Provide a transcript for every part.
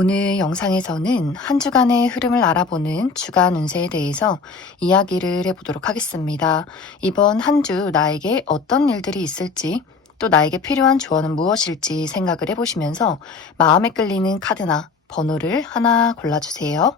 오늘 영상에서는 한 주간의 흐름을 알아보는 주간 운세에 대해서 이야기를 해보도록 하겠습니다. 이번 한 주 나에게 어떤 일들이 있을지, 또 나에게 필요한 조언은 무엇일지 생각을 해보시면서 마음에 끌리는 카드나 번호를 하나 골라주세요.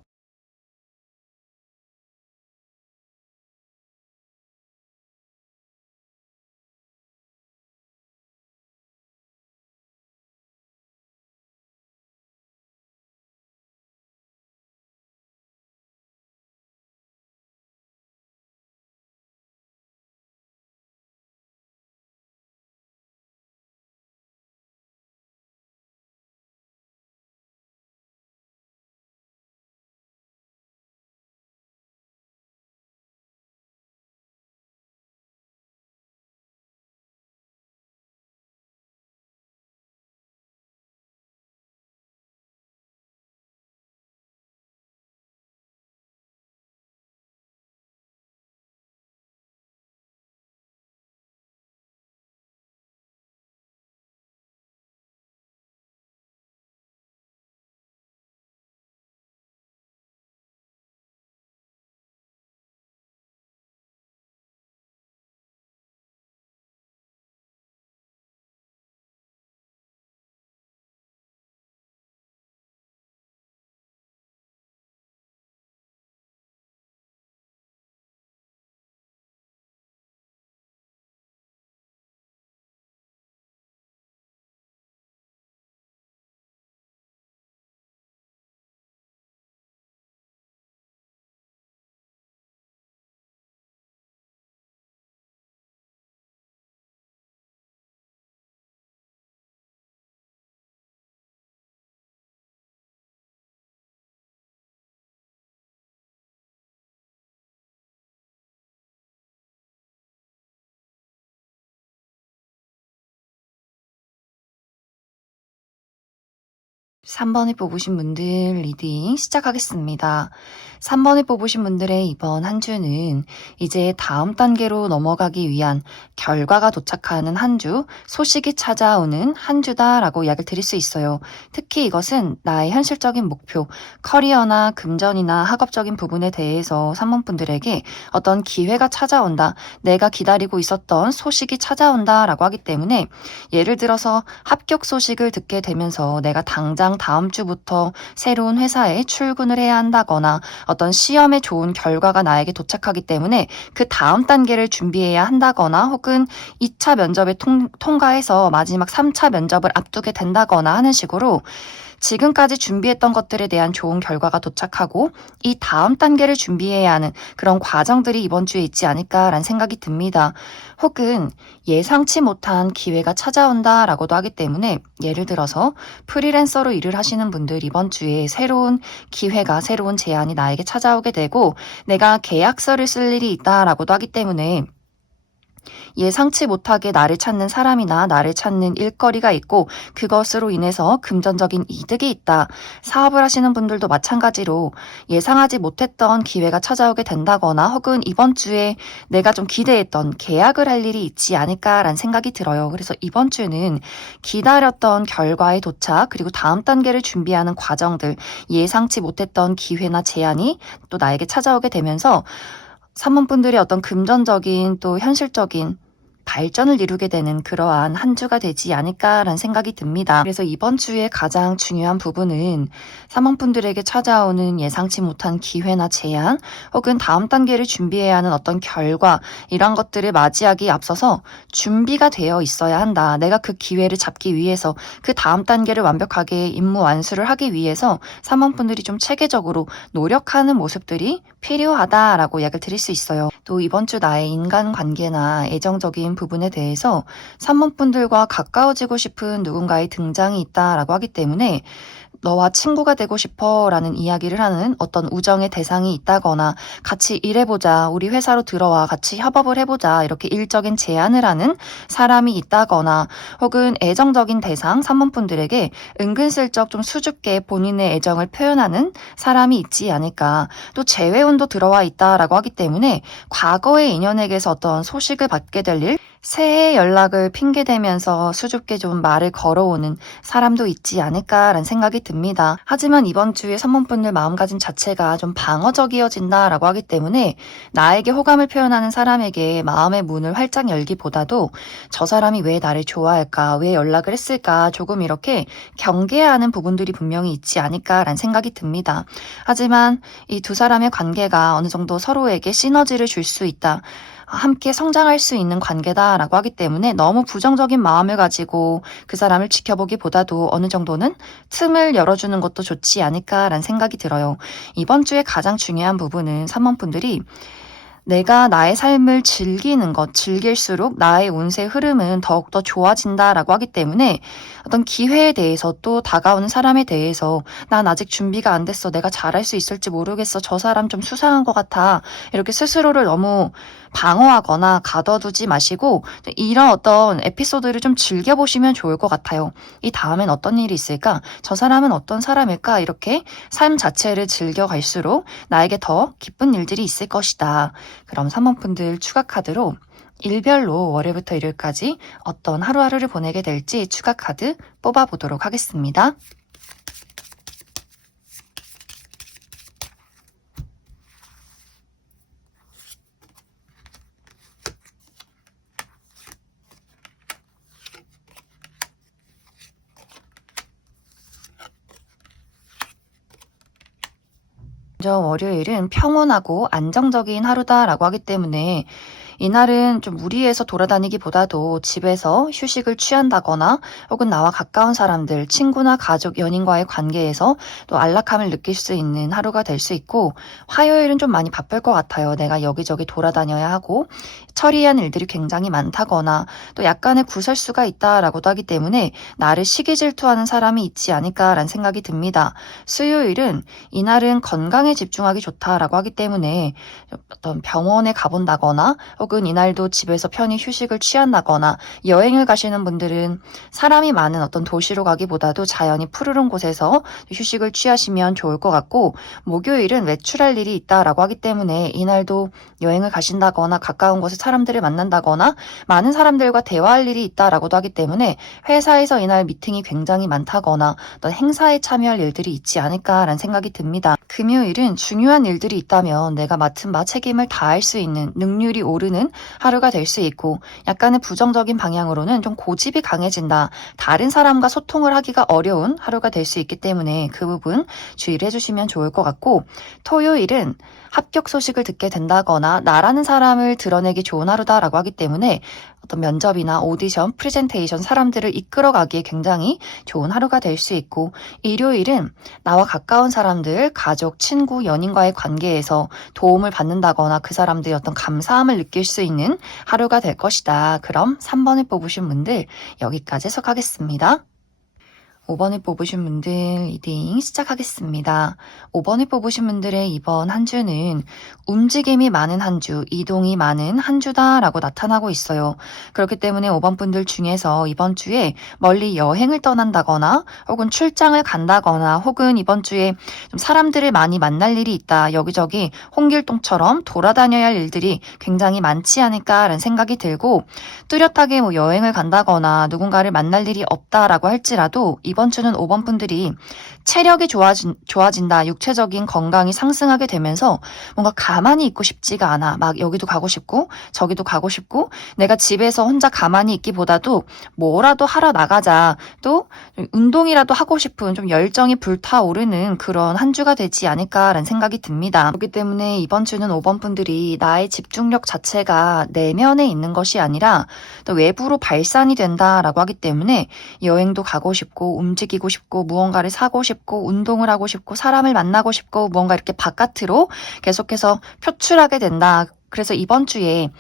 3번에 뽑으신 분들 리딩 시작하겠습니다. 3번에 뽑으신 분들의 이번 한 주는 이제 다음 단계로 넘어가기 위한 결과가 도착하는 한 주, 소식이 찾아오는 한 주다라고 이야기를 드릴 수 있어요. 특히 이것은 나의 현실적인 목표, 커리어나 금전이나 학업적인 부분에 대해서 3번 분들에게 어떤 기회가 찾아온다, 내가 기다리고 있었던 소식이 찾아온다라고 하기 때문에 예를 들어서 합격 소식을 듣게 되면서 내가 당장 다음 주부터 새로운 회사에 출근을 해야 한다거나 어떤 시험에 좋은 결과가 나에게 도착하기 때문에 그 다음 단계를 준비해야 한다거나 혹은 2차 면접에 통과해서 마지막 3차 면접을 앞두게 된다거나 하는 식으로 지금까지 준비했던 것들에 대한 좋은 결과가 도착하고 이 다음 단계를 준비해야 하는 그런 과정들이 이번 주에 있지 않을까라는 생각이 듭니다. 혹은 예상치 못한 기회가 찾아온다라고도 하기 때문에 예를 들어서 프리랜서로 일을 하시는 분들 이번 주에 새로운 기회가 새로운 제안이 나에게 찾아오게 되고 내가 계약서를 쓸 일이 있다라고도 하기 때문에 예상치 못하게 나를 찾는 사람이나 나를 찾는 일거리가 있고 그것으로 인해서 금전적인 이득이 있다. 사업을 하시는 분들도 마찬가지로 예상하지 못했던 기회가 찾아오게 된다거나 혹은 이번 주에 내가 좀 기대했던 계약을 할 일이 있지 않을까라는 생각이 들어요. 그래서 이번 주는 기다렸던 결과의 도착 그리고 다음 단계를 준비하는 과정들 예상치 못했던 기회나 제안이 또 나에게 찾아오게 되면서 사모분들의 어떤 금전적인 또 현실적인 발전을 이루게 되는 그러한 한 주가 되지 않을까라는 생각이 듭니다. 그래서 이번 주에 가장 중요한 부분은 사모분들에게 찾아오는 예상치 못한 기회나 제안 혹은 다음 단계를 준비해야 하는 어떤 결과 이런 것들을 맞이하기에 앞서서 준비가 되어 있어야 한다. 내가 그 기회를 잡기 위해서 그 다음 단계를 완벽하게 임무 완수를 하기 위해서 사모분들이 좀 체계적으로 노력하는 모습들이 필요하다라고 이야기를 드릴 수 있어요. 또 이번 주 나의 인간관계나 애정적인 부분에 대해서 3번 분들과 가까워지고 싶은 누군가의 등장이 있다라고 하기 때문에 너와 친구가 되고 싶어 라는 이야기를 하는 어떤 우정의 대상이 있다거나 같이 일해보자, 우리 회사로 들어와 같이 협업을 해보자 이렇게 일적인 제안을 하는 사람이 있다거나 혹은 애정적인 대상 3번 분들에게 은근슬쩍 좀 수줍게 본인의 애정을 표현하는 사람이 있지 않을까. 또 재회운도 들어와 있다라고 하기 때문에 과거의 인연에게서 어떤 소식을 받게 될 일, 새해 연락을 핑계대면서 수줍게 좀 말을 걸어오는 사람도 있지 않을까라는 생각이 듭니다. 하지만 이번 주에 선mon분들 마음가짐 자체가 좀 방어적이어진다라고 하기 때문에 나에게 호감을 표현하는 사람에게 마음의 문을 활짝 열기보다도 저 사람이 왜 나를 좋아할까, 왜 연락을 했을까 조금 이렇게 경계하는 부분들이 분명히 있지 않을까라는 생각이 듭니다. 하지만 이 두 사람의 관계가 어느 정도 서로에게 시너지를 줄 수 있다. 함께 성장할 수 있는 관계다라고 하기 때문에 너무 부정적인 마음을 가지고 그 사람을 지켜보기보다도 어느 정도는 틈을 열어주는 것도 좋지 않을까라는 생각이 들어요. 이번 주에 가장 중요한 부분은 3번분들이 내가 나의 삶을 즐기는 것, 즐길수록 나의 운세 흐름은 더욱더 좋아진다라고 하기 때문에 어떤 기회에 대해서 또 다가오는 사람에 대해서 난 아직 준비가 안 됐어. 내가 잘할 수 있을지 모르겠어. 저 사람 좀 수상한 것 같아. 이렇게 스스로를 너무 방어하거나 가둬두지 마시고 이런 어떤 에피소드를 좀 즐겨보시면 좋을 것 같아요. 이 다음엔 어떤 일이 있을까? 저 사람은 어떤 사람일까? 이렇게 삶 자체를 즐겨갈수록 나에게 더 기쁜 일들이 있을 것이다. 그럼 3번분들 추가 카드로 일별로 월요일부터 일요일까지 어떤 하루하루를 보내게 될지 추가 카드 뽑아보도록 하겠습니다. 먼저 월요일은 평온하고 안정적인 하루다라고 하기 때문에 이날은 좀 무리해서 돌아다니기보다도 집에서 휴식을 취한다거나 혹은 나와 가까운 사람들, 친구나 가족, 연인과의 관계에서 또 안락함을 느낄 수 있는 하루가 될 수 있고 화요일은 좀 많이 바쁠 것 같아요. 내가 여기저기 돌아다녀야 하고 처리한 일들이 굉장히 많다거나 또 약간의 구설수가 있다라고도 하기 때문에 나를 시기 질투하는 사람이 있지 않을까라는 생각이 듭니다. 수요일은 이날은 건강에 집중하기 좋다라고 하기 때문에 어떤 병원에 가본다거나 혹은 이날도 집에서 편히 휴식을 취한다거나 여행을 가시는 분들은 사람이 많은 어떤 도시로 가기보다도 자연이 푸르른 곳에서 휴식을 취하시면 좋을 것 같고 목요일은 외출할 일이 있다라고 하기 때문에 이날도 여행을 가신다거나 가까운 곳에 사람들을 만난다거나 많은 사람들과 대화할 일이 있다라고도 하기 때문에 회사에서 이날 미팅이 굉장히 많다거나 어떤 행사에 참여할 일들이 있지 않을까라는 생각이 듭니다. 금요일은 중요한 일들이 있다면 내가 맡은 바 책임을 다할 수 있는 능률이 오르는 하루가 될 수 있고 약간의 부정적인 방향으로는 좀 고집이 강해진다. 다른 사람과 소통을 하기가 어려운 하루가 될 수 있기 때문에 그 부분 주의를 해주시면 좋을 것 같고 토요일은 합격 소식을 듣게 된다거나 나라는 사람을 드러내기 좋은 하루다라고 하기 때문에 어떤 면접이나 오디션, 프레젠테이션 사람들을 이끌어가기에 굉장히 좋은 하루가 될 수 있고 일요일은 나와 가까운 사람들, 가족, 친구, 연인과의 관계에서 도움을 받는다거나 그 사람들의 어떤 감사함을 느낄 수 있는 하루가 될 것이다. 그럼 3번을 뽑으신 분들 여기까지 해석하겠습니다. 5번을 뽑으신 분들 리딩 시작하겠습니다. 5번을 뽑으신 분들의 이번 한 주는 움직임이 많은 한 주, 이동이 많은 한 주다라고 나타나고 있어요. 그렇기 때문에 5번 분들 중에서 이번 주에 멀리 여행을 떠난다거나 혹은 출장을 간다거나 혹은 이번 주에 좀 사람들을 많이 만날 일이 있다. 여기저기 홍길동처럼 돌아다녀야 할 일들이 굉장히 많지 않을까라는 생각이 들고 뚜렷하게 뭐 여행을 간다거나 누군가를 만날 일이 없다라고 할지라도 이번 주는 5번 분들이 체력이 좋아진다. 육체적인 건강이 상승하게 되면서 뭔가 가만히 있고 싶지가 않아. 막 여기도 가고 싶고 저기도 가고 싶고 내가 집에서 혼자 가만히 있기보다도 뭐라도 하러 나가자. 또 운동이라도 하고 싶은 좀 열정이 불타오르는 그런 한 주가 되지 않을까라는 생각이 듭니다. 그렇기 때문에 이번 주는 5번 분들이 나의 집중력 자체가 내면에 있는 것이 아니라 또 외부로 발산이 된다라고 하기 때문에 여행도 가고 싶고 움직이고 싶고 무언가를 사고 싶고 운동을 하고 싶고 사람을 만나고 싶고 무언가 이렇게 바깥으로 계속해서 표출하게 된다. 그래서 이번 주에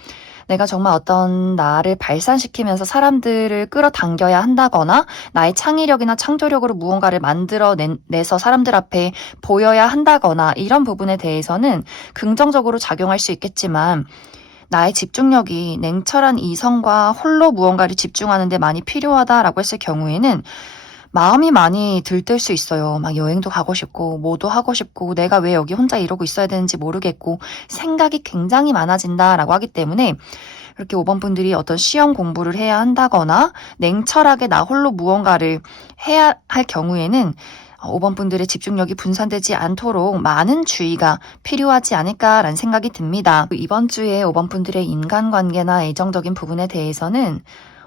내가 정말 어떤 나를 발산시키면서 사람들을 끌어당겨야 한다거나 나의 창의력이나 창조력으로 무언가를 만들어내서 사람들 앞에 보여야 한다거나 이런 부분에 대해서는 긍정적으로 작용할 수 있겠지만 나의 집중력이 냉철한 이성과 홀로 무언가를 집중하는 데 많이 필요하다라고 했을 경우에는 마음이 많이 들뜰 수 있어요. 막 여행도 가고 싶고 뭐도 하고 싶고 내가 왜 여기 혼자 이러고 있어야 되는지 모르겠고 생각이 굉장히 많아진다라고 하기 때문에 이렇게 5번 분들이 어떤 시험 공부를 해야 한다거나 냉철하게 나 홀로 무언가를 해야 할 경우에는 5번 분들의 집중력이 분산되지 않도록 많은 주의가 필요하지 않을까라는 생각이 듭니다. 이번 주에 5번 분들의 인간관계나 애정적인 부분에 대해서는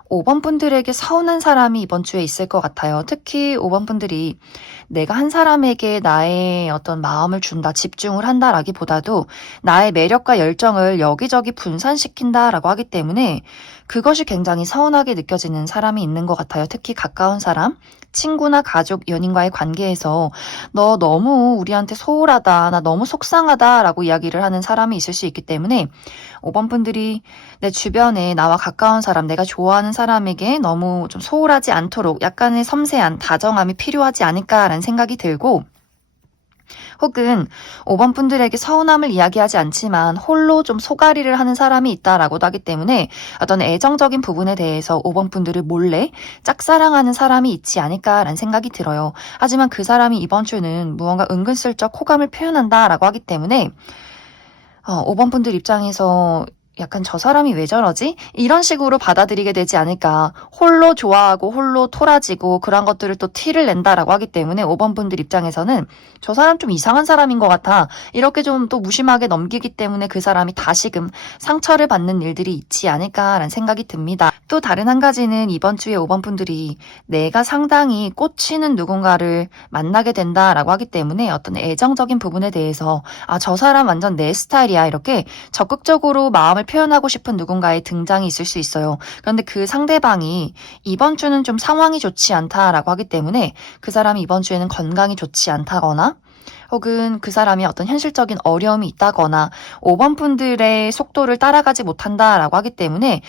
5번 분들에게 서운한 사람이 이번 주에 있을 것 같아요. 특히 5번 분들이 내가 한 사람에게 나의 어떤 마음을 준다, 집중을 한다라기보다도 나의 매력과 열정을 여기저기 분산시킨다라고 하기 때문에 그것이 굉장히 서운하게 느껴지는 사람이 있는 것 같아요. 특히 가까운 사람, 친구나 가족, 연인과의 관계에서 너 너무 우리한테 소홀하다, 나 너무 속상하다라고 이야기를 하는 사람이 있을 수 있기 때문에 5번 분들이 내 주변에 나와 가까운 사람, 내가 좋아하는 사람에게 너무 좀 소홀하지 않도록 약간의 섬세한 다정함이 필요하지 않을까라는 생각이 들고, 혹은 5번 분들에게 서운함을 이야기하지 않지만 홀로 좀 소가리를 하는 사람이 있다라고도 하기 때문에 어떤 애정적인 부분에 대해서 5번 분들을 몰래 짝사랑하는 사람이 있지 않을까라는 생각이 들어요. 하지만 그 사람이 이번 주는 무언가 은근슬쩍 호감을 표현한다라고 하기 때문에 5번 분들 입장에서 약간 저 사람이 왜 저러지? 이런 식으로 받아들이게 되지 않을까. 홀로 좋아하고 홀로 토라지고 그런 것들을 또 티를 낸다라고 하기 때문에 5번 분들 입장에서는 저 사람 좀 이상한 사람인 것 같아. 이렇게 좀 또 무심하게 넘기기 때문에 그 사람이 다시금 상처를 받는 일들이 있지 않을까라는 생각이 듭니다. 또 다른 한 가지는 이번 주에 5번 분들이 내가 상당히 꽂히는 누군가를 만나게 된다라고 하기 때문에 어떤 애정적인 부분에 대해서 저 사람 완전 내 스타일이야. 이렇게 적극적으로 마음을 표현하고 싶은 누군가의 등장이 있을 수 있어요. 그런데 그 상대방이 이번 주는 좀 상황이 좋지 않다라고 하기 때문에 그 사람이 이번 주에는 건강이 좋지 않다거나 혹은 그 사람이 어떤 현실적인 어려움이 있다거나 5번 분들의 속도를 따라가지 못한다라고 하기 때문에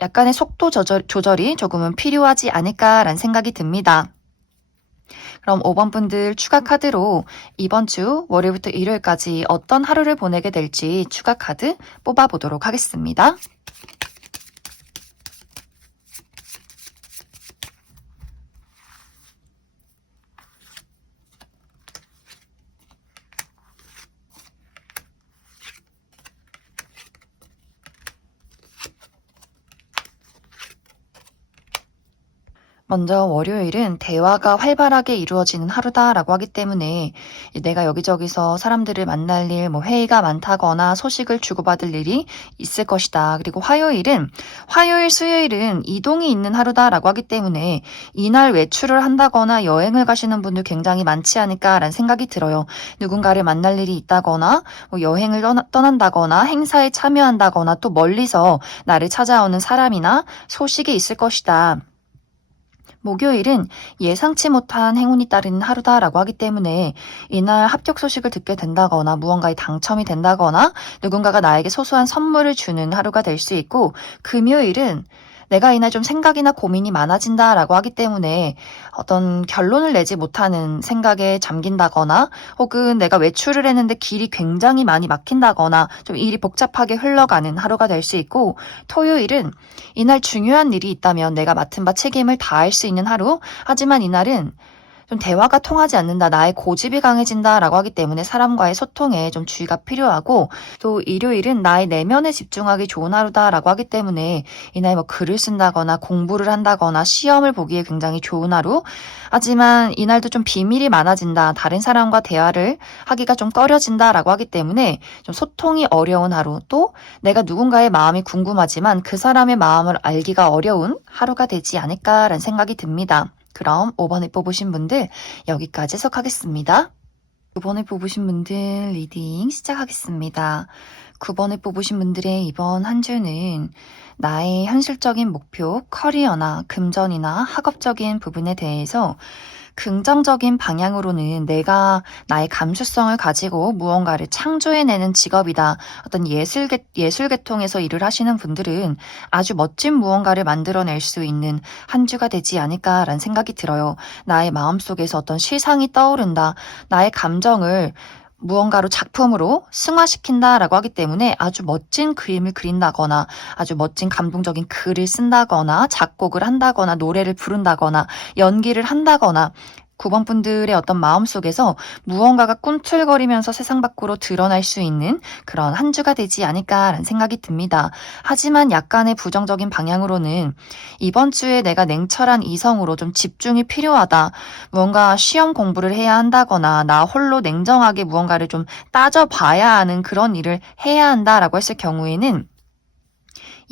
약간의 속도 조절이 조금은 필요하지 않을까라는 생각이 듭니다. 그럼 5번 분들 추가 카드로 이번 주 월요일부터 일요일까지 어떤 하루를 보내게 될지 추가 카드 뽑아보도록 하겠습니다. 먼저 월요일은 대화가 활발하게 이루어지는 하루다라고 하기 때문에 내가 여기저기서 사람들을 만날 일, 회의가 많다거나 소식을 주고받을 일이 있을 것이다. 그리고 화요일, 수요일은 이동이 있는 하루다라고 하기 때문에 이날 외출을 한다거나 여행을 가시는 분들 굉장히 많지 않을까라는 생각이 들어요. 누군가를 만날 일이 있다거나 여행을 떠난다거나 행사에 참여한다거나 또 멀리서 나를 찾아오는 사람이나 소식이 있을 것이다. 목요일은 예상치 못한 행운이 따르는 하루다라고 하기 때문에 이날 합격 소식을 듣게 된다거나 무언가에 당첨이 된다거나 누군가가 나에게 소소한 선물을 주는 하루가 될 수 있고, 금요일은 내가 이날 좀 생각이나 고민이 많아진다라고 하기 때문에 어떤 결론을 내지 못하는 생각에 잠긴다거나 혹은 내가 외출을 했는데 길이 굉장히 많이 막힌다거나 좀 일이 복잡하게 흘러가는 하루가 될 수 있고, 토요일은 이날 중요한 일이 있다면 내가 맡은 바 책임을 다할 수 있는 하루, 하지만 이날은 좀 대화가 통하지 않는다, 나의 고집이 강해진다라고 하기 때문에 사람과의 소통에 좀 주의가 필요하고, 또 일요일은 나의 내면에 집중하기 좋은 하루다라고 하기 때문에 이날 글을 쓴다거나 공부를 한다거나 시험을 보기에 굉장히 좋은 하루, 하지만 이날도 좀 비밀이 많아진다, 다른 사람과 대화를 하기가 좀 꺼려진다라고 하기 때문에 좀 소통이 어려운 하루, 또 내가 누군가의 마음이 궁금하지만 그 사람의 마음을 알기가 어려운 하루가 되지 않을까라는 생각이 듭니다. 그럼 5번을 뽑으신 분들 여기까지 해석하겠습니다. 9번을 뽑으신 분들 리딩 시작하겠습니다. 9번을 뽑으신 분들의 이번 한 주는 나의 현실적인 목표, 커리어나 금전이나 학업적인 부분에 대해서 긍정적인 방향으로는 내가 나의 감수성을 가지고 무언가를 창조해내는 직업이다. 어떤 예술 계통에서 일을 하시는 분들은 아주 멋진 무언가를 만들어낼 수 있는 한 주가 되지 않을까라는 생각이 들어요. 나의 마음속에서 어떤 시상이 떠오른다. 나의 감정을 무언가로 작품으로 승화시킨다라고 하기 때문에 아주 멋진 그림을 그린다거나 아주 멋진 감동적인 글을 쓴다거나 작곡을 한다거나 노래를 부른다거나 연기를 한다거나 9번 분들의 어떤 마음속에서 무언가가 꿈틀거리면서 세상 밖으로 드러날 수 있는 그런 한 주가 되지 않을까라는 생각이 듭니다. 하지만 약간의 부정적인 방향으로는 이번 주에 내가 냉철한 이성으로 좀 집중이 필요하다. 무언가 시험 공부를 해야 한다거나 나 홀로 냉정하게 무언가를 좀 따져봐야 하는 그런 일을 해야 한다라고 했을 경우에는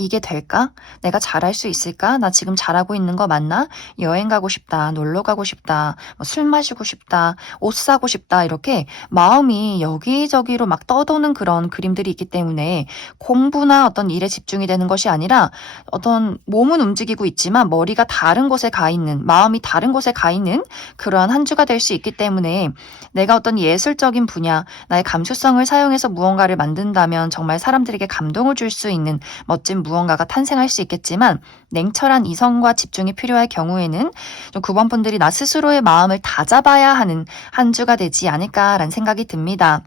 이게 될까? 내가 잘할 수 있을까? 나 지금 잘하고 있는 거 맞나? 여행 가고 싶다. 놀러 가고 싶다. 술 마시고 싶다. 옷 사고 싶다. 이렇게 마음이 여기저기로 막 떠도는 그런 그림들이 있기 때문에 공부나 어떤 일에 집중이 되는 것이 아니라 어떤 몸은 움직이고 있지만 머리가 다른 곳에 가 있는, 마음이 다른 곳에 가 있는 그러한 한 주가 될 수 있기 때문에 내가 어떤 예술적인 분야, 나의 감수성을 사용해서 무언가를 만든다면 정말 사람들에게 감동을 줄 수 있는 멋진 무언가가 탄생할 수 있겠지만 냉철한 이성과 집중이 필요할 경우에는 좀 9번 분들이 나 스스로의 마음을 다잡아야 하는 한 주가 되지 않을까라는 생각이 듭니다.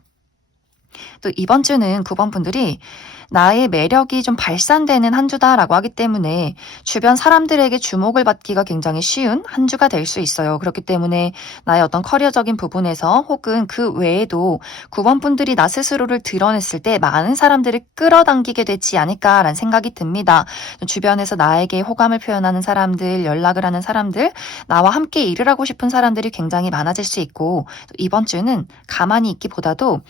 또 이번 주는 9번 분들이 나의 매력이 좀 발산되는 한 주다라고 하기 때문에 주변 사람들에게 주목을 받기가 굉장히 쉬운 한 주가 될 수 있어요. 그렇기 때문에 나의 어떤 커리어적인 부분에서 혹은 그 외에도 9번 분들이 나 스스로를 드러냈을 때 많은 사람들을 끌어당기게 되지 않을까라는 생각이 듭니다. 주변에서 나에게 호감을 표현하는 사람들, 연락을 하는 사람들, 나와 함께 일을 하고 싶은 사람들이 굉장히 많아질 수 있고 이번 주는 가만히 있기보다도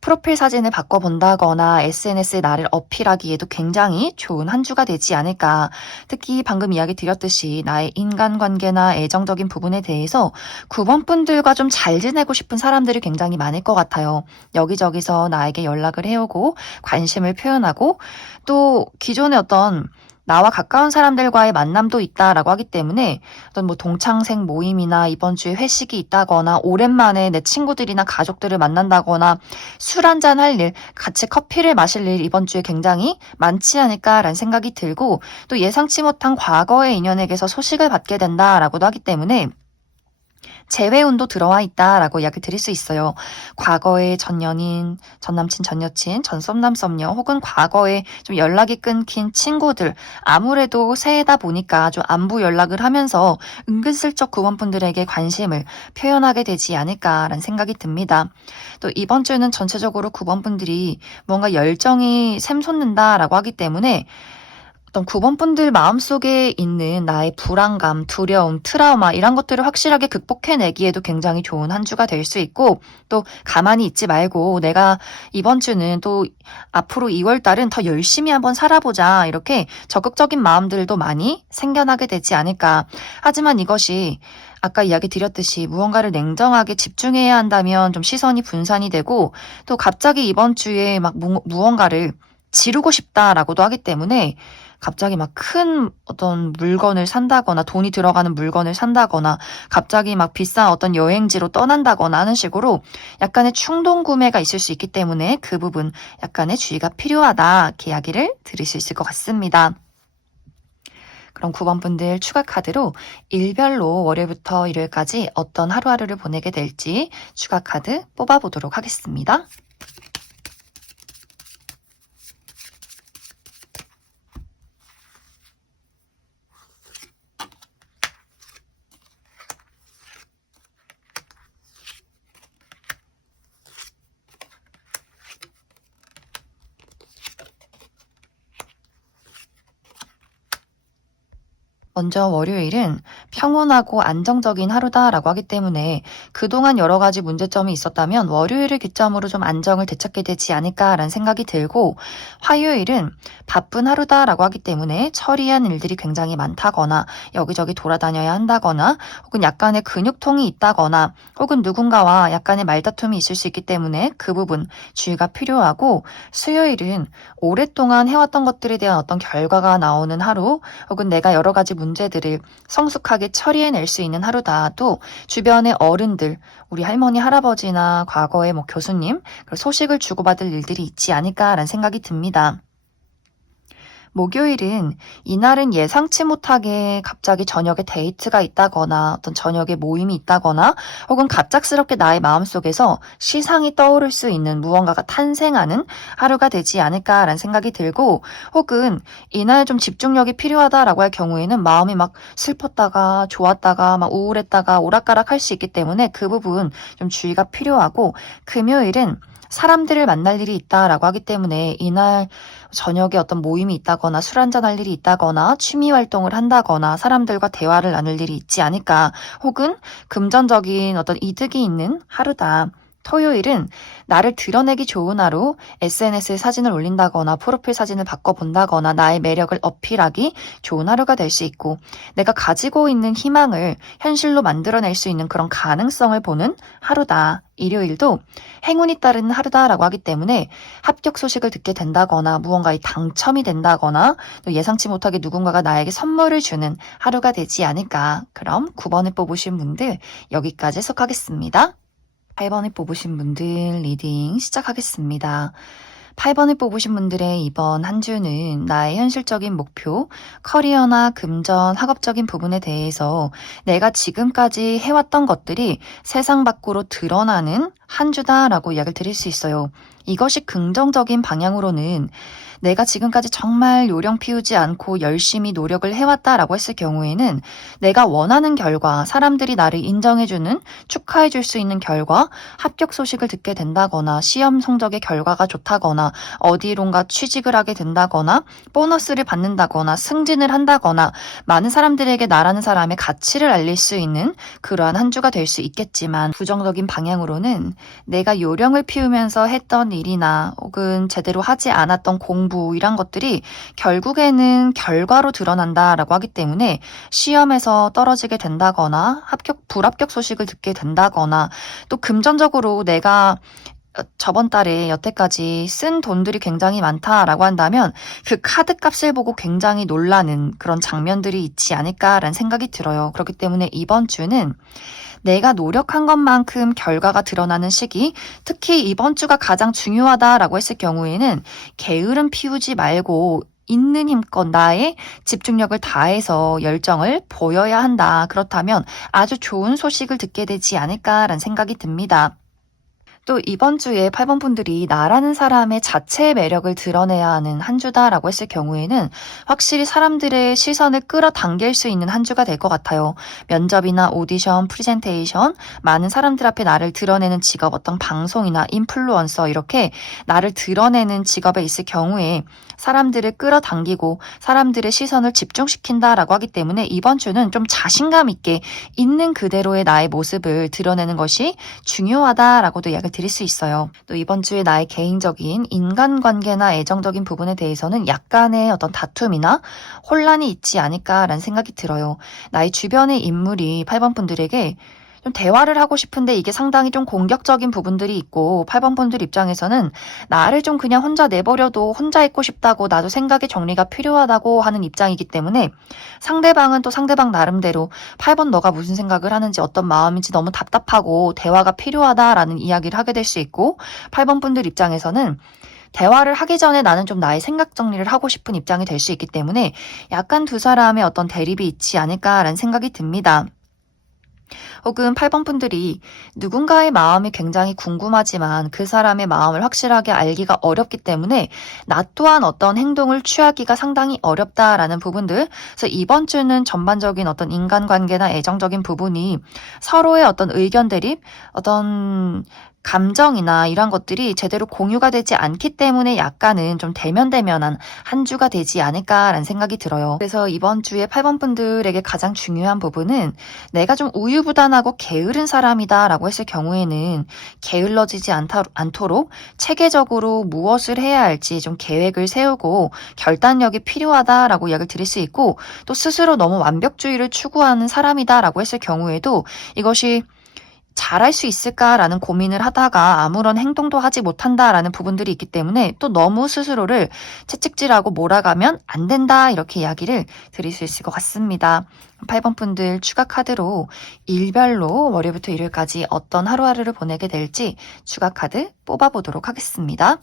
프로필 사진을 바꿔본다거나 SNS에 나를 어필하기에도 굉장히 좋은 한 주가 되지 않을까. 특히 방금 이야기 드렸듯이 나의 인간관계나 애정적인 부분에 대해서 9번 분들과 좀 잘 지내고 싶은 사람들이 굉장히 많을 것 같아요. 여기저기서 나에게 연락을 해오고 관심을 표현하고 또 기존의 어떤 나와 가까운 사람들과의 만남도 있다라고 하기 때문에 어떤 뭐 동창생 모임이나 이번 주에 회식이 있다거나 오랜만에 내 친구들이나 가족들을 만난다거나 술 한잔 할 일, 같이 커피를 마실 일 이번 주에 굉장히 많지 않을까라는 생각이 들고 또 예상치 못한 과거의 인연에게서 소식을 받게 된다라고도 하기 때문에 재회운도 들어와 있다라고 이야기 드릴 수 있어요. 과거의 전 연인, 전 남친, 전 여친, 전 썸남, 썸녀 혹은 과거에 좀 연락이 끊긴 친구들 아무래도 새해다 보니까 좀 안부 연락을 하면서 은근슬쩍 9번 분들에게 관심을 표현하게 되지 않을까라는 생각이 듭니다. 또 이번 주에는 전체적으로 9번 분들이 뭔가 열정이 샘솟는다라고 하기 때문에 어떤 9번 분들 마음속에 있는 나의 불안감, 두려움, 트라우마 이런 것들을 확실하게 극복해내기에도 굉장히 좋은 한 주가 될 수 있고 또 가만히 있지 말고 내가 이번 주는 또 앞으로 2월 달은 더 열심히 한번 살아보자 이렇게 적극적인 마음들도 많이 생겨나게 되지 않을까. 하지만 이것이 아까 이야기 드렸듯이 무언가를 냉정하게 집중해야 한다면 좀 시선이 분산이 되고 또 갑자기 이번 주에 막 무언가를 지르고 싶다라고도 하기 때문에 갑자기 막 큰 어떤 물건을 산다거나 돈이 들어가는 물건을 산다거나 갑자기 막 비싼 어떤 여행지로 떠난다거나 하는 식으로 약간의 충동 구매가 있을 수 있기 때문에 그 부분 약간의 주의가 필요하다 이렇게 이야기를 들을 수 있을 것 같습니다. 그럼 9번 분들 추가 카드로 일별로 월요일부터 일요일까지 어떤 하루하루를 보내게 될지 추가 카드 뽑아보도록 하겠습니다. 먼저 월요일은 평온하고 안정적인 하루다라고 하기 때문에 그동안 여러 가지 문제점이 있었다면 월요일을 기점으로 좀 안정을 되찾게 되지 않을까라는 생각이 들고 화요일은 바쁜 하루다라고 하기 때문에 처리한 일들이 굉장히 많다거나 여기저기 돌아다녀야 한다거나 혹은 약간의 근육통이 있다거나 혹은 누군가와 약간의 말다툼이 있을 수 있기 때문에 그 부분 주의가 필요하고 수요일은 오랫동안 해왔던 것들에 대한 어떤 결과가 나오는 하루 혹은 내가 여러 가지 문제들을 성숙하게 처리해낼 수 있는 하루다. 또 주변의 어른들, 우리 할머니, 할아버지나 과거의 뭐 교수님, 소식을 주고받을 일들이 있지 않을까라는 생각이 듭니다. 목요일은 이날은 예상치 못하게 갑자기 저녁에 데이트가 있다거나 어떤 저녁에 모임이 있다거나 혹은 갑작스럽게 나의 마음속에서 시상이 떠오를 수 있는 무언가가 탄생하는 하루가 되지 않을까라는 생각이 들고 혹은 이날 좀 집중력이 필요하다라고 할 경우에는 마음이 막 슬펐다가 좋았다가 막 우울했다가 오락가락 할 수 있기 때문에 그 부분 좀 주의가 필요하고 금요일은 사람들을 만날 일이 있다라고 하기 때문에 이날 저녁에 어떤 모임이 있다거나 술 한잔할 일이 있다거나 취미 활동을 한다거나 사람들과 대화를 나눌 일이 있지 않을까 혹은 금전적인 어떤 이득이 있는 하루다. 토요일은 나를 드러내기 좋은 하루, SNS에 사진을 올린다거나 프로필 사진을 바꿔본다거나 나의 매력을 어필하기 좋은 하루가 될 수 있고 내가 가지고 있는 희망을 현실로 만들어낼 수 있는 그런 가능성을 보는 하루다. 일요일도 행운이 따르는 하루다라고 하기 때문에 합격 소식을 듣게 된다거나 무언가에 당첨이 된다거나 또 예상치 못하게 누군가가 나에게 선물을 주는 하루가 되지 않을까. 그럼 9번을 뽑으신 분들 여기까지 해석하겠습니다. 8번을 뽑으신 분들 리딩 시작하겠습니다. 8번을 뽑으신 분들의 이번 한 주는 나의 현실적인 목표, 커리어나 금전, 학업적인 부분에 대해서 내가 지금까지 해왔던 것들이 세상 밖으로 드러나는 한 주다라고 이야기를 드릴 수 있어요. 이것이 긍정적인 방향으로는 내가 지금까지 정말 요령 피우지 않고 열심히 노력을 해왔다라고 했을 경우에는 내가 원하는 결과, 사람들이 나를 인정해주는, 축하해줄 수 있는 결과, 합격 소식을 듣게 된다거나 시험 성적의 결과가 좋다거나 어디론가 취직을 하게 된다거나 보너스를 받는다거나 승진을 한다거나 많은 사람들에게 나라는 사람의 가치를 알릴 수 있는 그러한 한 주가 될 수 있겠지만 부정적인 방향으로는 내가 요령을 피우면서 했던 일이나 혹은 제대로 하지 않았던 공부 이런 것들이 결국에는 결과로 드러난다라고 하기 때문에 시험에서 떨어지게 된다거나 불합격 소식을 듣게 된다거나 또 금전적으로 내가 저번 달에 여태까지 쓴 돈들이 굉장히 많다라고 한다면 그 카드 값을 보고 굉장히 놀라는 그런 장면들이 있지 않을까라는 생각이 들어요. 그렇기 때문에 이번 주는 내가 노력한 것만큼 결과가 드러나는 시기, 특히 이번 주가 가장 중요하다라고 했을 경우에는 게으름 피우지 말고 있는 힘껏 나의 집중력을 다해서 열정을 보여야 한다. 그렇다면 아주 좋은 소식을 듣게 되지 않을까라는 생각이 듭니다. 또 이번 주에 8번 분들이 나라는 사람의 자체의 매력을 드러내야 하는 한 주다라고 했을 경우에는 확실히 사람들의 시선을 끌어당길 수 있는 한 주가 될 것 같아요. 면접이나 오디션, 프리젠테이션, 많은 사람들 앞에 나를 드러내는 직업, 어떤 방송이나 인플루언서 이렇게 나를 드러내는 직업에 있을 경우에 사람들을 끌어당기고 사람들의 시선을 집중시킨다라고 하기 때문에 이번 주는 좀 자신감 있게 있는 그대로의 나의 모습을 드러내는 것이 중요하다라고도 이야기를 드릴 수 있어요. 또 이번 주에 나의 개인적인 인간관계나 애정적인 부분에 대해서는 약간의 어떤 다툼이나 혼란이 있지 않을까라는 생각이 들어요. 나의 주변의 인물이 8번 분들에게 좀 대화를 하고 싶은데 이게 상당히 좀 공격적인 부분들이 있고 8번 분들 입장에서는 나를 좀 그냥 혼자 내버려도 혼자 있고 싶다고 나도 생각의 정리가 필요하다고 하는 입장이기 때문에 상대방은 또 상대방 나름대로 8번 너가 무슨 생각을 하는지 어떤 마음인지 너무 답답하고 대화가 필요하다라는 이야기를 하게 될 수 있고 8번 분들 입장에서는 대화를 하기 전에 나는 좀 나의 생각 정리를 하고 싶은 입장이 될 수 있기 때문에 약간 두 사람의 어떤 대립이 있지 않을까라는 생각이 듭니다. 혹은 8번 분들이 누군가의 마음이 굉장히 궁금하지만 그 사람의 마음을 확실하게 알기가 어렵기 때문에 나 또한 어떤 행동을 취하기가 상당히 어렵다라는 부분들. 그래서 이번 주는 전반적인 어떤 인간관계나 애정적인 부분이 서로의 어떤 의견 대립, 어떤 감정이나 이런 것들이 제대로 공유가 되지 않기 때문에 약간은 좀 대면대면한 한 주가 되지 않을까라는 생각이 들어요. 그래서 이번 주에 8번 분들에게 가장 중요한 부분은 내가 좀 우유부단하고 게으른 사람이다라고 했을 경우에는 게을러지지 않도록 체계적으로 무엇을 해야 할지 좀 계획을 세우고 결단력이 필요하다라고 이야기를 드릴 수 있고 또 스스로 너무 완벽주의를 추구하는 사람이다라고 했을 경우에도 이것이 잘할 수 있을까라는 고민을 하다가 아무런 행동도 하지 못한다라는 부분들이 있기 때문에 또 너무 스스로를 채찍질하고 몰아가면 안 된다 이렇게 이야기를 드릴 수 있을 것 같습니다. 8번 분들 추가 카드로 일별로 월요일부터 일요일까지 어떤 하루하루를 보내게 될지 추가 카드 뽑아보도록 하겠습니다.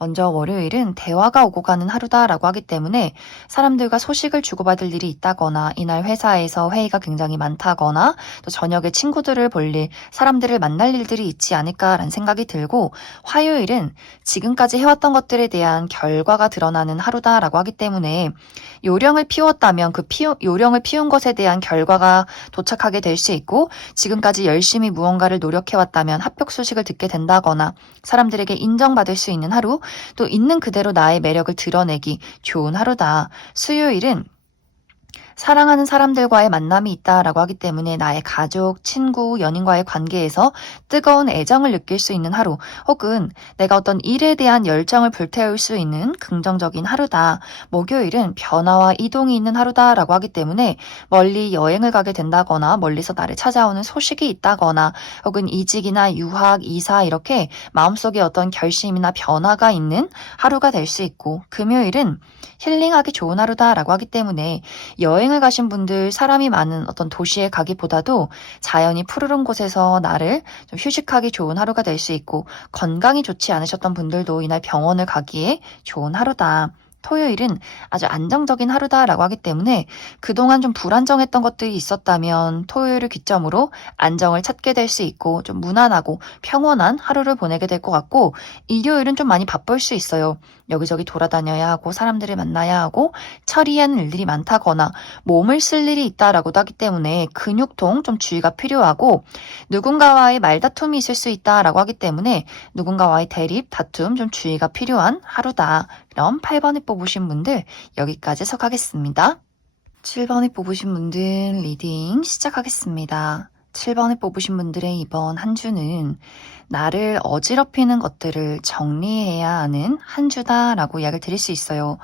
먼저 월요일은 대화가 오고 가는 하루다라고 하기 때문에 사람들과 소식을 주고받을 일이 있다거나 이날 회사에서 회의가 굉장히 많다거나 또 저녁에 친구들을 볼 일, 사람들을 만날 일들이 있지 않을까라는 생각이 들고 화요일은 지금까지 해왔던 것들에 대한 결과가 드러나는 하루다라고 하기 때문에 요령을 피웠다면 그 요령을 피운 것에 대한 결과가 도착하게 될 수 있고 지금까지 열심히 무언가를 노력해왔다면 합격 소식을 듣게 된다거나 사람들에게 인정받을 수 있는 하루, 또 있는 그대로 나의 매력을 드러내기 좋은 하루다. 수요일은 사랑하는 사람들과의 만남이 있다라고 하기 때문에 나의 가족, 친구, 연인과의 관계에서 뜨거운 애정을 느낄 수 있는 하루, 혹은 내가 어떤 일에 대한 열정을 불태울 수 있는 긍정적인 하루다. 목요일은 변화와 이동이 있는 하루다라고 하기 때문에 멀리 여행을 가게 된다거나 멀리서 나를 찾아오는 소식이 있다거나 혹은 이직이나 유학, 이사 이렇게 마음속에 어떤 결심이나 변화가 있는 하루가 될 수 있고, 금요일은 힐링하기 좋은 하루다라고 하기 때문에 여행을 가신 분들, 사람이 많은 어떤 도시에 가기보다도 자연이 푸르른 곳에서 나를 좀 휴식하기 좋은 하루가 될 수 있고, 건강이 좋지 않으셨던 분들도 이날 병원을 가기에 좋은 하루다. 토요일은 아주 안정적인 하루다라고 하기 때문에 그동안 좀 불안정했던 것들이 있었다면 토요일을 기점으로 안정을 찾게 될 수 있고 좀 무난하고 평온한 하루를 보내게 될 것 같고, 일요일은 좀 많이 바쁠 수 있어요. 여기저기 돌아다녀야 하고 사람들을 만나야 하고 처리하는 일들이 많다거나 몸을 쓸 일이 있다라고도 하기 때문에 근육통 좀 주의가 필요하고, 누군가와의 말다툼이 있을 수 있다라고 하기 때문에 누군가와의 대립, 다툼 좀 주의가 필요한 하루다. 그럼 8번을 뽑으신 분들 여기까지 해석하겠습니다. 7번을 뽑으신 분들 리딩 시작하겠습니다. 7번을 뽑으신 분들의 이번 한 주는 나를 어지럽히는 것들을 정리해야 하는 한 주다라고 이야기를 드릴 수 있어요.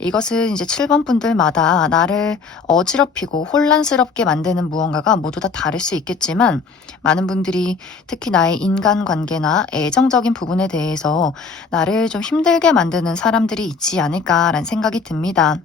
이것은 이제 7번 분들마다 나를 어지럽히고 혼란스럽게 만드는 무언가가 모두 다 다를 수 있겠지만, 많은 분들이 특히 나의 인간관계나 애정적인 부분에 대해서 나를 좀 힘들게 만드는 사람들이 있지 않을까라는 생각이 듭니다.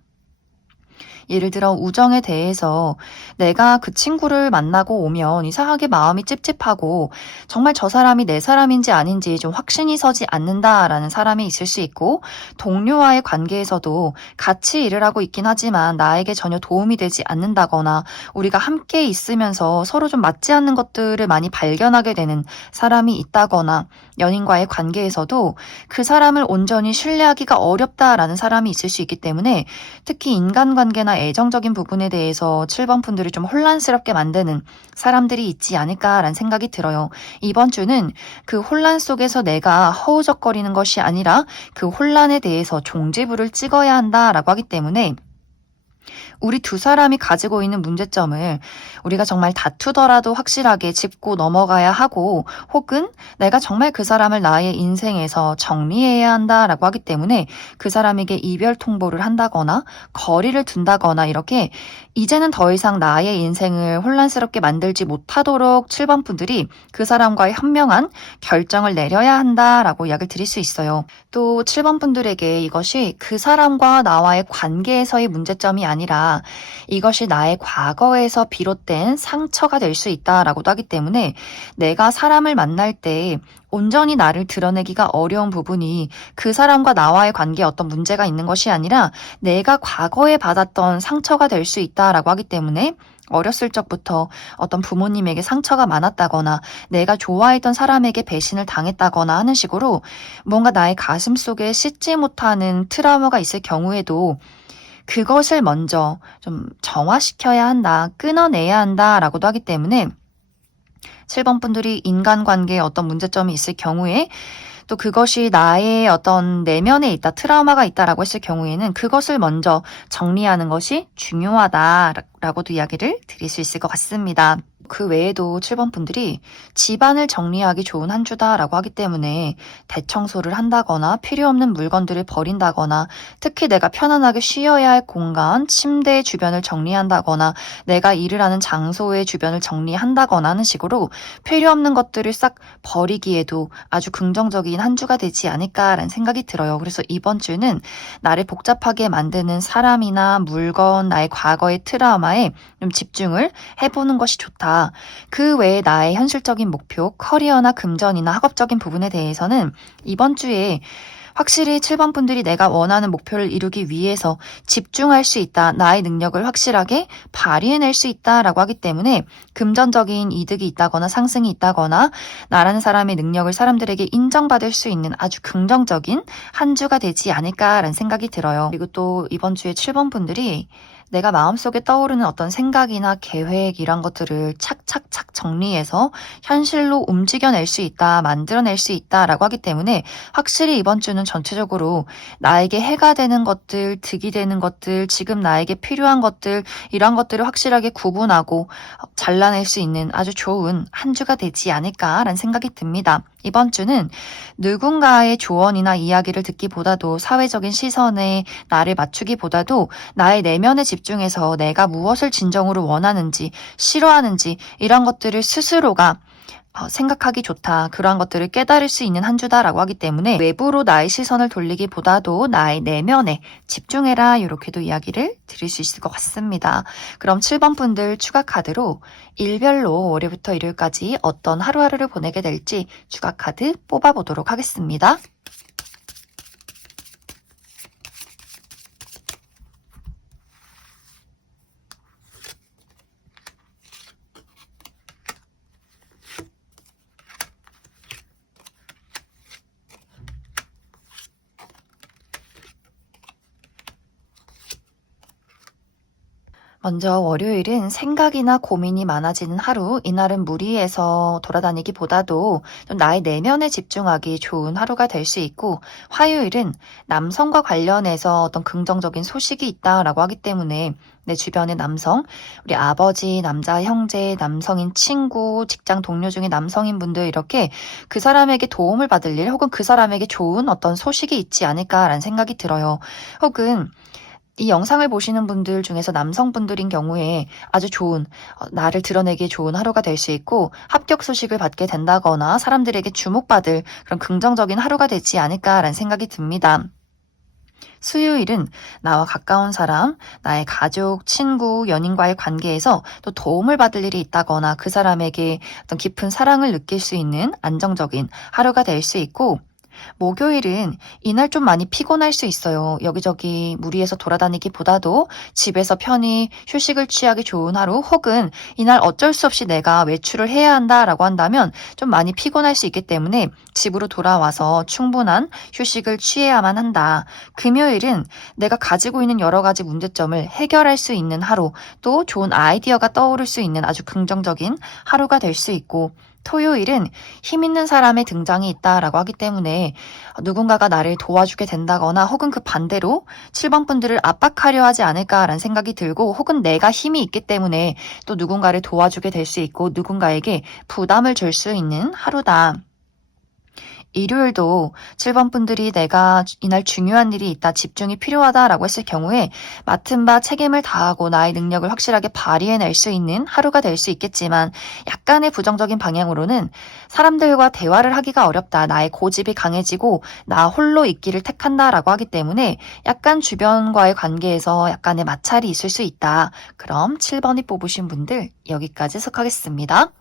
예를 들어 우정에 대해서 내가 그 친구를 만나고 오면 이상하게 마음이 찝찝하고 정말 저 사람이 내 사람인지 아닌지 좀 확신이 서지 않는다라는 사람이 있을 수 있고, 동료와의 관계에서도 같이 일을 하고 있긴 하지만 나에게 전혀 도움이 되지 않는다거나 우리가 함께 있으면서 서로 좀 맞지 않는 것들을 많이 발견하게 되는 사람이 있다거나, 연인과의 관계에서도 그 사람을 온전히 신뢰하기가 어렵다라는 사람이 있을 수 있기 때문에 특히 인간관계나 애정적인 부분에 대해서 7번 분들이 좀 혼란스럽게 만드는 사람들이 있지 않을까라는 생각이 들어요. 이번 주는 그 혼란 속에서 내가 허우적거리는 것이 아니라 그 혼란에 대해서 종지부를 찍어야 한다라고 하기 때문에 우리 두 사람이 가지고 있는 문제점을 우리가 정말 다투더라도 확실하게 짚고 넘어가야 하고, 혹은 내가 정말 그 사람을 나의 인생에서 정리해야 한다라고 하기 때문에 그 사람에게 이별 통보를 한다거나 거리를 둔다거나 이렇게 이제는 더 이상 나의 인생을 혼란스럽게 만들지 못하도록 7번 분들이 그 사람과의 현명한 결정을 내려야 한다라고 이야기를 드릴 수 있어요. 또 7번 분들에게 이것이 그 사람과 나와의 관계에서의 문제점이 아니라 이것이 나의 과거에서 비롯된 상처가 될 수 있다라고도 하기 때문에 내가 사람을 만날 때 온전히 나를 드러내기가 어려운 부분이 그 사람과 나와의 관계에 어떤 문제가 있는 것이 아니라 내가 과거에 받았던 상처가 될 수 있다라고 하기 때문에, 어렸을 적부터 어떤 부모님에게 상처가 많았다거나 내가 좋아했던 사람에게 배신을 당했다거나 하는 식으로 뭔가 나의 가슴 속에 씻지 못하는 트라우마가 있을 경우에도 그것을 먼저 좀 정화시켜야 한다, 끊어내야 한다라고도 하기 때문에 7번 분들이 인간관계에 어떤 문제점이 있을 경우에, 또 그것이 나의 어떤 내면에 있다, 트라우마가 있다라고 했을 경우에는 그것을 먼저 정리하는 것이 중요하다라고도 이야기를 드릴 수 있을 것 같습니다. 그 외에도 7번 분들이 집안을 정리하기 좋은 한 주다라고 하기 때문에 대청소를 한다거나 필요 없는 물건들을 버린다거나, 특히 내가 편안하게 쉬어야 할 공간, 침대 주변을 정리한다거나 내가 일을 하는 장소의 주변을 정리한다거나 하는 식으로 필요 없는 것들을 싹 버리기에도 아주 긍정적인 한 주가 되지 않을까라는 생각이 들어요. 그래서 이번 주는 나를 복잡하게 만드는 사람이나 물건, 나의 과거의 트라우마에 좀 집중을 해보는 것이 좋다. 그 외에 나의 현실적인 목표, 커리어나 금전이나 학업적인 부분에 대해서는 이번 주에 확실히 7번 분들이 내가 원하는 목표를 이루기 위해서 집중할 수 있다, 나의 능력을 확실하게 발휘해낼 수 있다라고 하기 때문에 금전적인 이득이 있다거나 상승이 있다거나 나라는 사람의 능력을 사람들에게 인정받을 수 있는 아주 긍정적인 한 주가 되지 않을까라는 생각이 들어요. 그리고 또 이번 주에 7번 분들이 내가 마음속에 떠오르는 어떤 생각이나 계획 이런 것들을 착착착 정리해서 현실로 움직여낼 수 있다, 만들어낼 수 있다라고 하기 때문에 확실히 이번 주는 전체적으로 나에게 해가 되는 것들, 득이 되는 것들, 지금 나에게 필요한 것들 이런 것들을 확실하게 구분하고 잘라낼 수 있는 아주 좋은 한 주가 되지 않을까라는 생각이 듭니다. 이번 주는 누군가의 조언이나 이야기를 듣기보다도 사회적인 시선에 나를 맞추기보다도 나의 내면에 집중해서 내가 무엇을 진정으로 원하는지, 싫어하는지 이런 것들을 스스로가 생각하기 좋다. 그러한 것들을 깨달을 수 있는 한 주다라고 하기 때문에 외부로 나의 시선을 돌리기보다도 나의 내면에 집중해라. 이렇게도 이야기를 드릴 수 있을 것 같습니다. 그럼 7번 분들 추가 카드로 일별로 월요일부터 일요일까지 어떤 하루하루를 보내게 될지 추가 카드 뽑아보도록 하겠습니다. 먼저 월요일은 생각이나 고민이 많아지는 하루, 이날은 무리해서 돌아다니기보다도 좀 나의 내면에 집중하기 좋은 하루가 될 수 있고, 화요일은 남성과 관련해서 어떤 긍정적인 소식이 있다라고 하기 때문에 내 주변의 남성, 우리 아버지, 남자 형제, 남성인 친구, 직장 동료 중에 남성인 분들 이렇게 그 사람에게 도움을 받을 일 혹은 그 사람에게 좋은 어떤 소식이 있지 않을까라는 생각이 들어요. 혹은 이 영상을 보시는 분들 중에서 남성분들인 경우에 아주 좋은, 나를 드러내기에 좋은 하루가 될 수 있고 합격 소식을 받게 된다거나 사람들에게 주목받을 그런 긍정적인 하루가 되지 않을까라는 생각이 듭니다. 수요일은 나와 가까운 사람, 나의 가족, 친구, 연인과의 관계에서 또 도움을 받을 일이 있다거나 그 사람에게 어떤 깊은 사랑을 느낄 수 있는 안정적인 하루가 될 수 있고, 목요일은 이날 좀 많이 피곤할 수 있어요. 여기저기 무리해서 돌아다니기보다도 집에서 편히 휴식을 취하기 좋은 하루 혹은 이날 어쩔 수 없이 내가 외출을 해야 한다라고 한다면 좀 많이 피곤할 수 있기 때문에 집으로 돌아와서 충분한 휴식을 취해야만 한다. 금요일은 내가 가지고 있는 여러 가지 문제점을 해결할 수 있는 하루, 또 좋은 아이디어가 떠오를 수 있는 아주 긍정적인 하루가 될 수 있고, 토요일은 힘 있는 사람의 등장이 있다라고 하기 때문에 누군가가 나를 도와주게 된다거나 혹은 그 반대로 7번 분들을 압박하려 하지 않을까라는 생각이 들고, 혹은 내가 힘이 있기 때문에 또 누군가를 도와주게 될 수 있고 누군가에게 부담을 줄 수 있는 하루다. 일요일도 7번 분들이 내가 이날 중요한 일이 있다, 집중이 필요하다라고 했을 경우에 맡은 바 책임을 다하고 나의 능력을 확실하게 발휘해낼 수 있는 하루가 될 수 있겠지만, 약간의 부정적인 방향으로는 사람들과 대화를 하기가 어렵다, 나의 고집이 강해지고 나 홀로 있기를 택한다라고 하기 때문에 약간 주변과의 관계에서 약간의 마찰이 있을 수 있다. 그럼 7번이 뽑으신 분들 여기까지 해석하겠습니다.